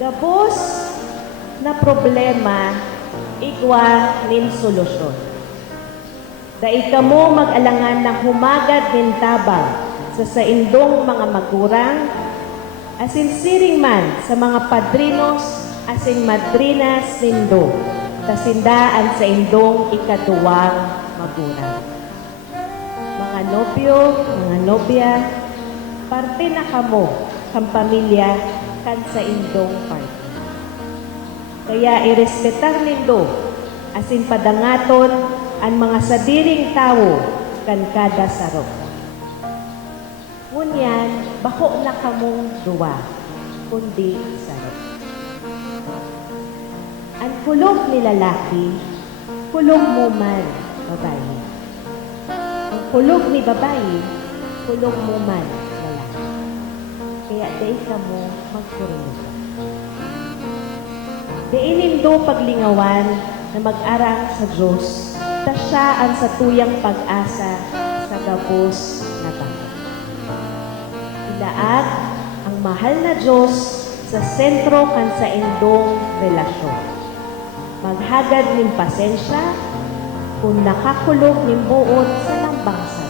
Gabos na problema, igwa nin solusyon. Dai kamo mag-alangan ng humagad nin tabang sa saindong mga magurang, asin siring man sa mga padrinos, asin madrinas nindo, tasindaan sa indong ikatuwang magurang. Mga nobyo, mga nobya, parte na kamo kang pamilya kan sa indong parte. Kaya irespetar nindo, asin padangaton ang mga sadiring tao kan kada sarok. Ngunyan, bako na kamong duwa, kundi sarok. Ang kulog ni lalaki, kulog mo man, babae. Ang kulog ni babae, kulog mo man, lalaki. Kaya dahil ka mo magkurulog. Diinindo paglingawan na mag-arang sa Diyos, ta siya ang sa tuyang pag-asa sa gabos na tao. Ilaag ang mahal na Diyos sa sentro kan sa indong relasyon. Maghagad ning pasensya kung nakakulog ning buot sa nambangsa.